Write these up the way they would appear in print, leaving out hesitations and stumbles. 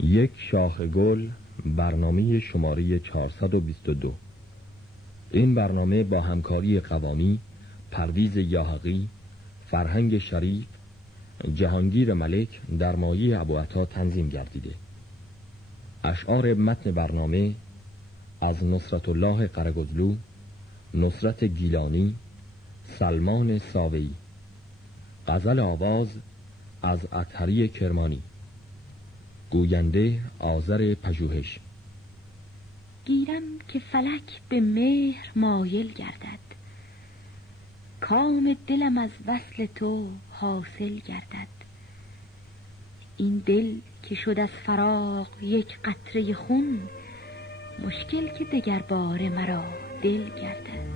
یک شاخ گل، برنامه شماره 422. این برنامه با همکاری قوامی، پرویز یاحقی، فرهنگ شریف، جهانگیر ملک در مایه ابوعطا تنظیم گردیده. اشعار متن برنامه از نصرت الله قرگزلو، نصرت گیلانی، سلمان ساوی. غزل آواز از اطهری کرمانی. گوینده آذر پژوهش. گیرم که فلک به مهر مایل گردد، کام دلم از وصل تو حاصل گردد. این دل که شد از فراق یک قطره خون، مشکل که دگر باره مرا دل گردد.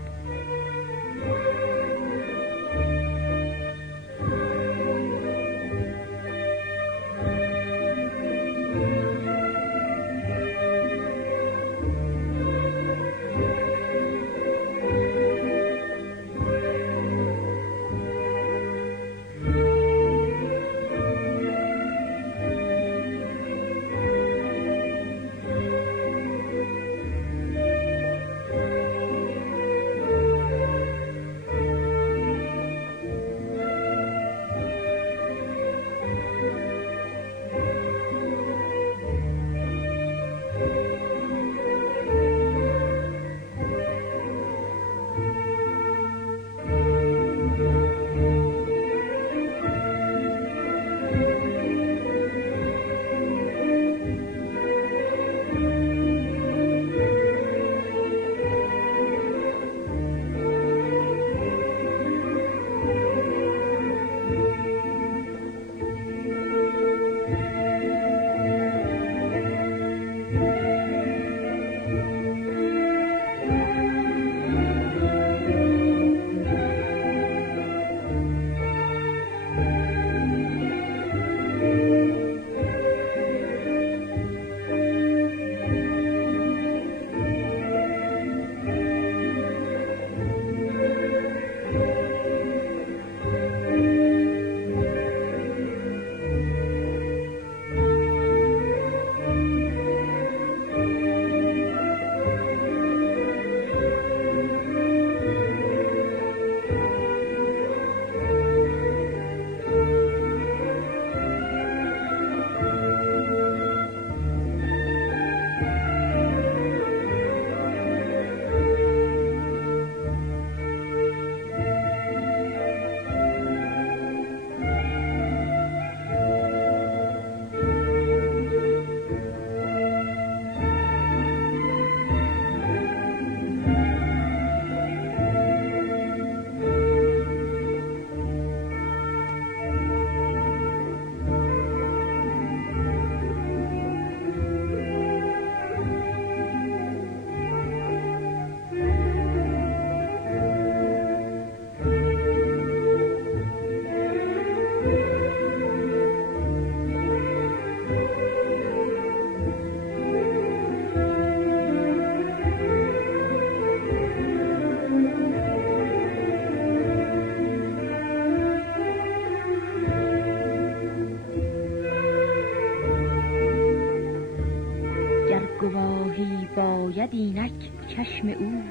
باید اینک چشم او،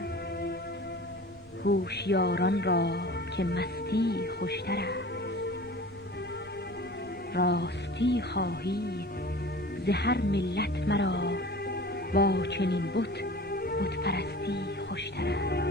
هوشیاران را که مستی خوشتر است. راستی خواهی ز هر ملت مرا، با چنین بت پرستی خوشتر است.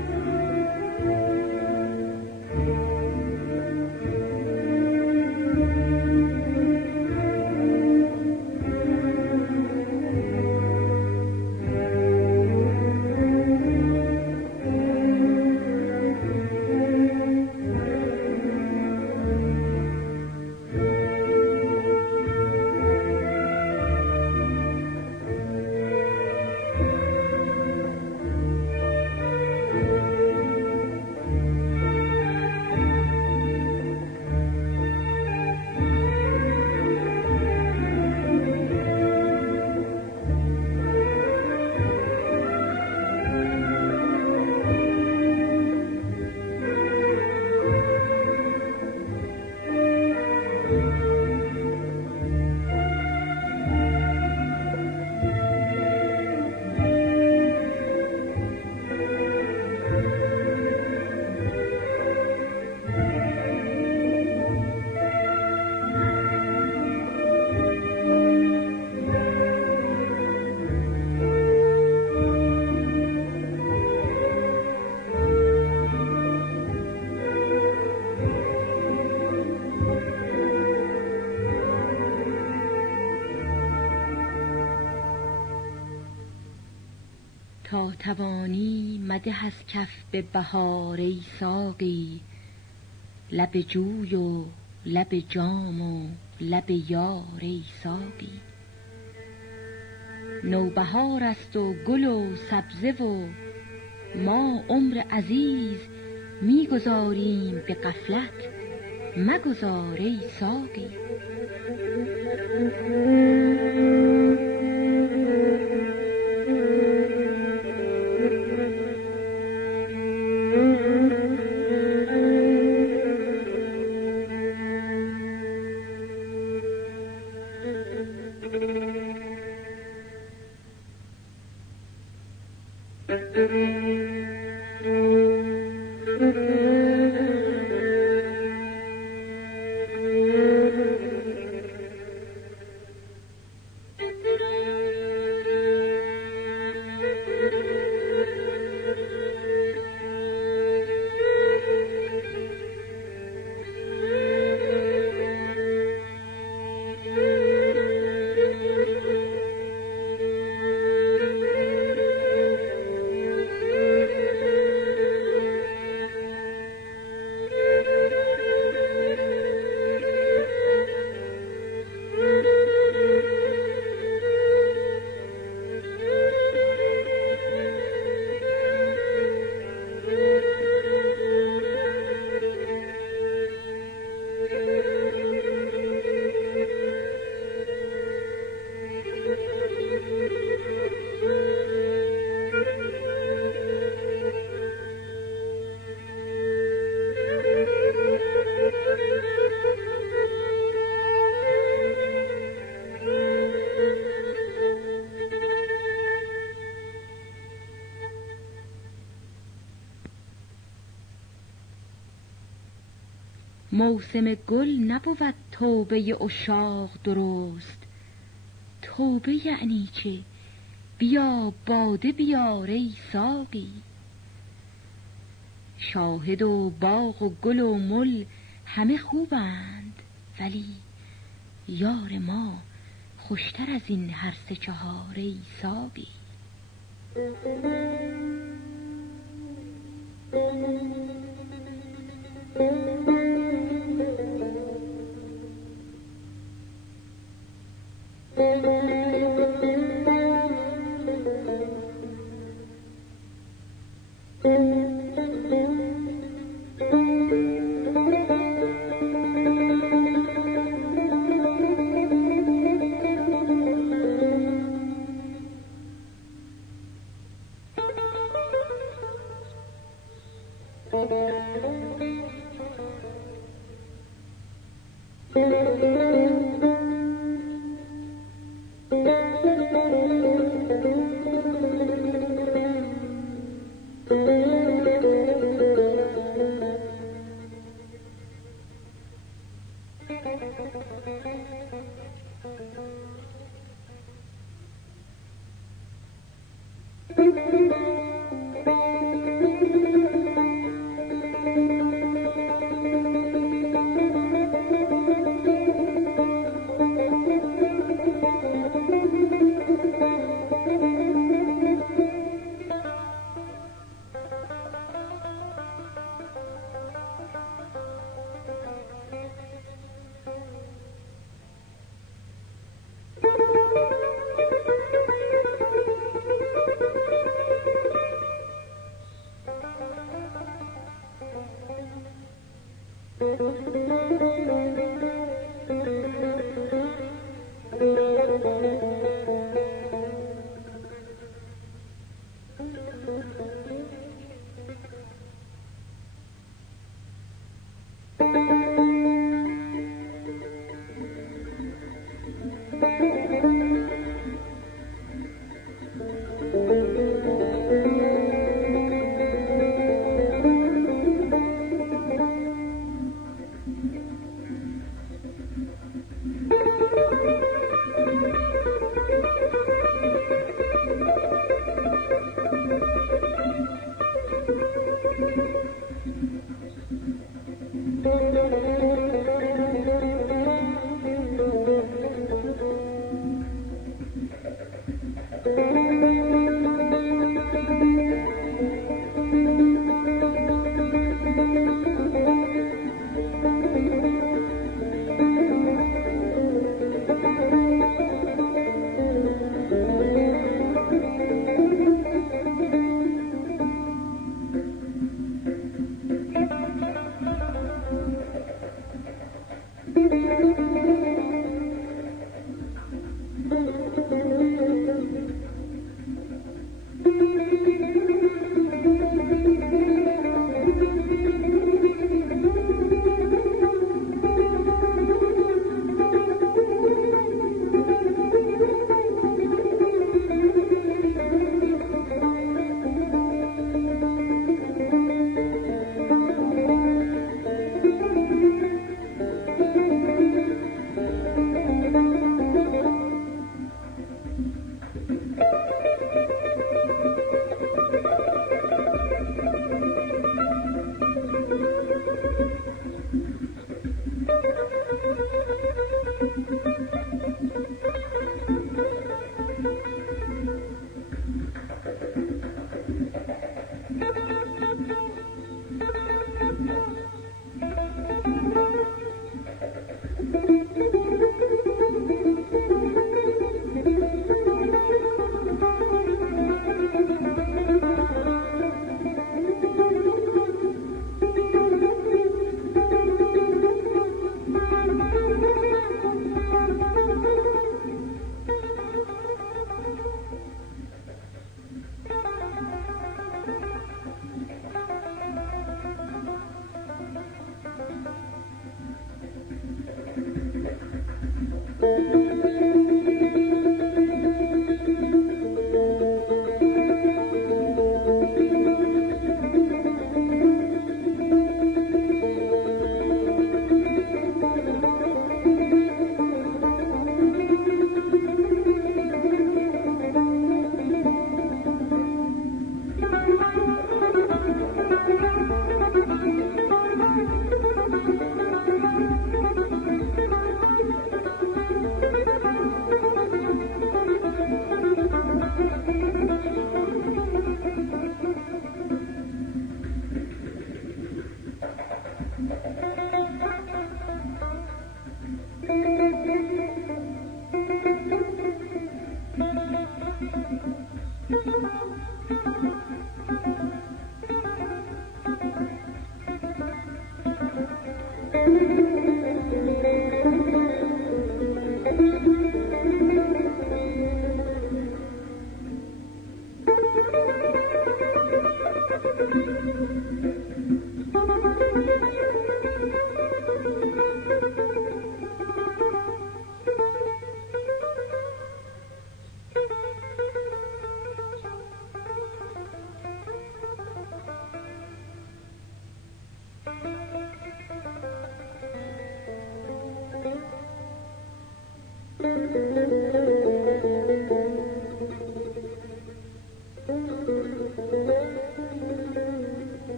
تا توانی مده از کف به بهار ای ساقی، لب جوی و لب جام و لب یار ای ساقی. نوبهار است و گل و سبزه و ما عمر عزیز میگذاریم به غفلت، مگذار ای ساقی. موسم گل نبود توبه عشاق درست، توبه یعنی چه؟ بیا باده بیار ای ساقی. شاهد و باغ و گل و مل همه خوبند، ولی یار ما خوشتر از این هر سه چهار ای ساقی.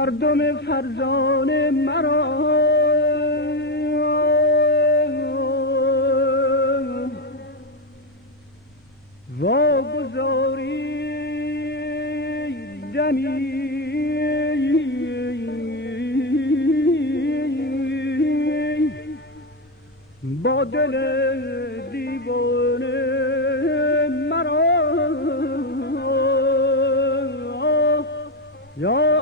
مردم فرزانه مرا واگذاری دمی با دل دیوانه مرا یا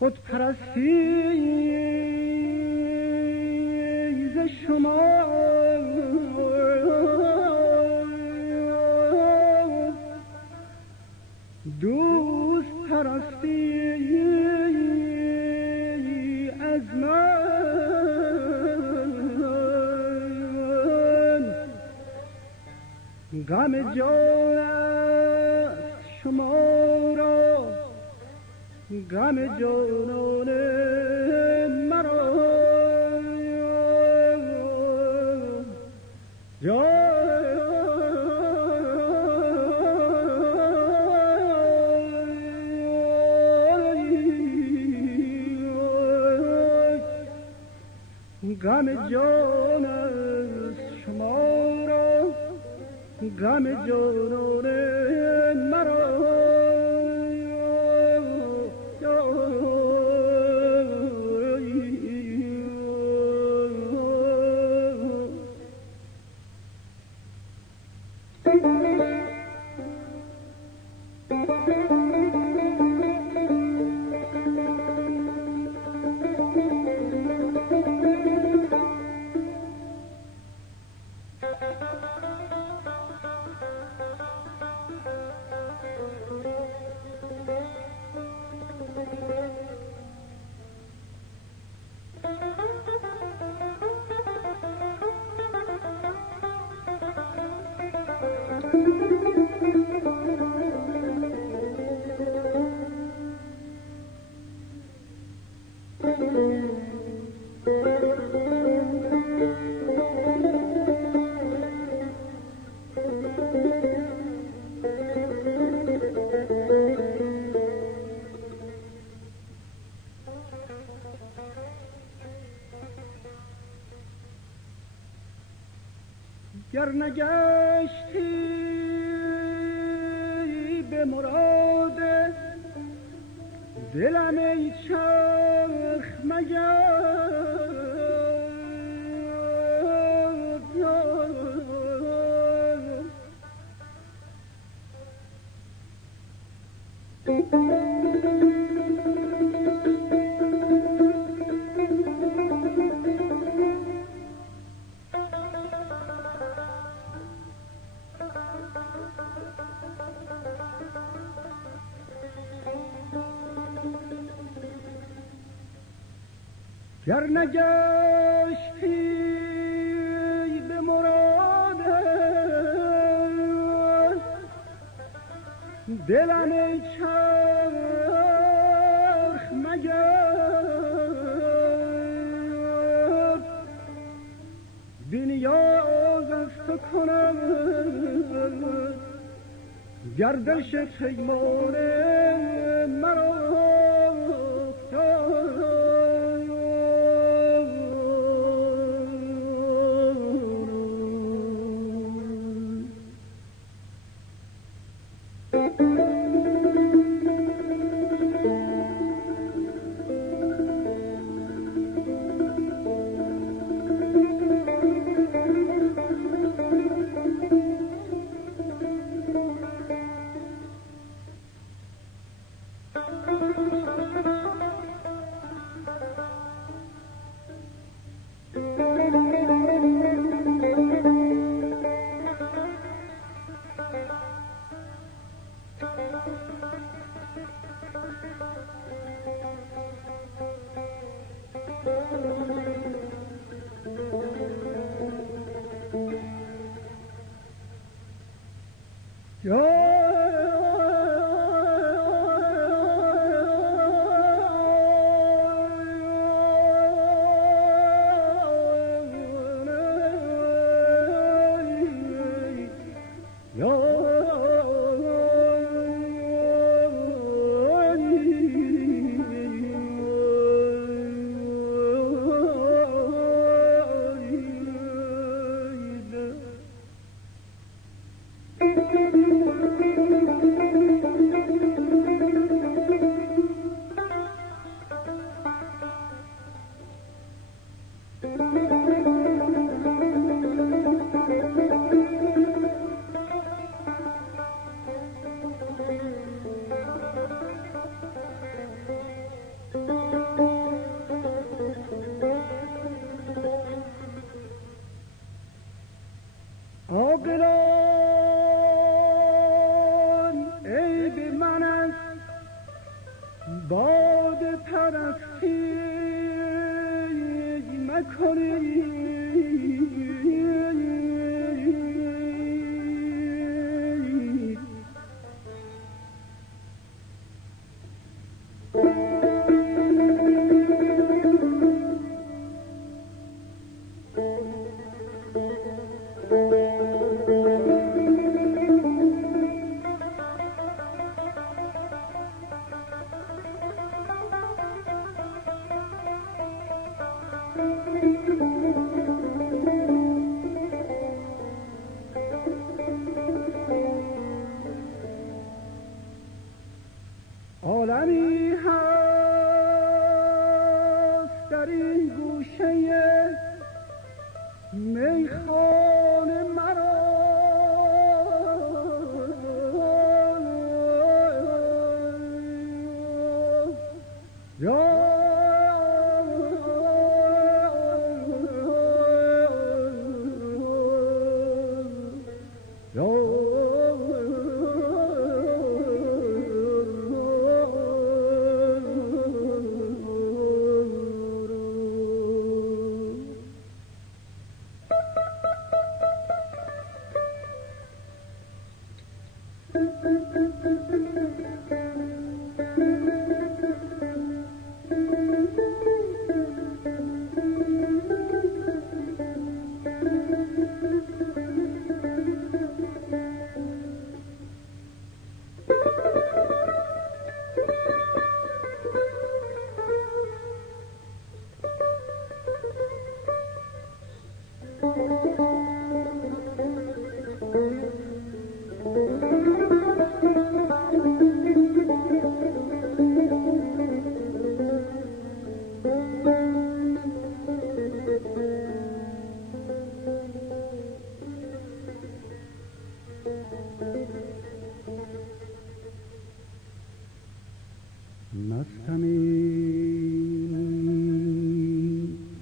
خود پرستی ز شما دوست پرستی از من غم جان است شما را غم جانان مرا غم جان است شما را غم جانان مرا گر نگشتی به مراد دلم ای چرخ مگر گر نگشتی به مراد دلم ای چرخ مگر بی نیاز از تو کنم گردش پیمان مرا عاقلان عیب من است باد پرستی مکنید عالمی هست در این گوشه میخانه مرا مستم این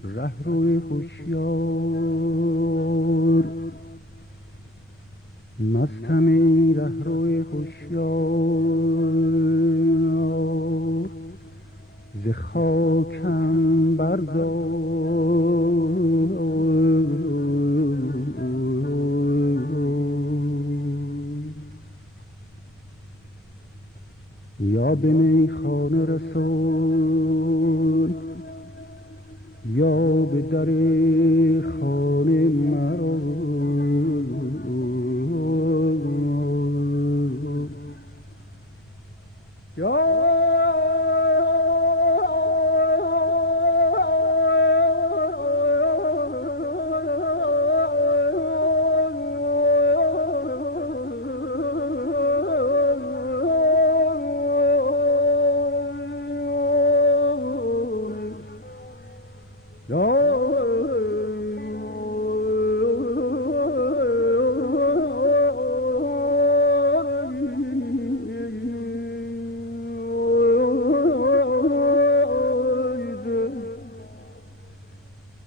رهرو هوشیار مستم این رهرو هوشیار ز خاکم بردار یا به میخانه رسون یا به در خانه مرا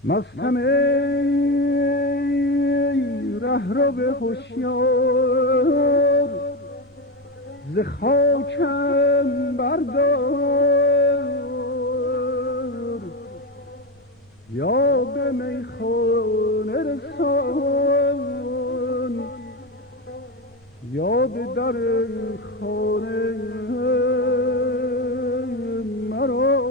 مستم ای رهرو هوشیار ز خاکم بردار یا به میخانه رسان یا یاد در خانه مرا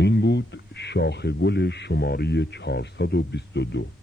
این بود شاخ گل شماره 422.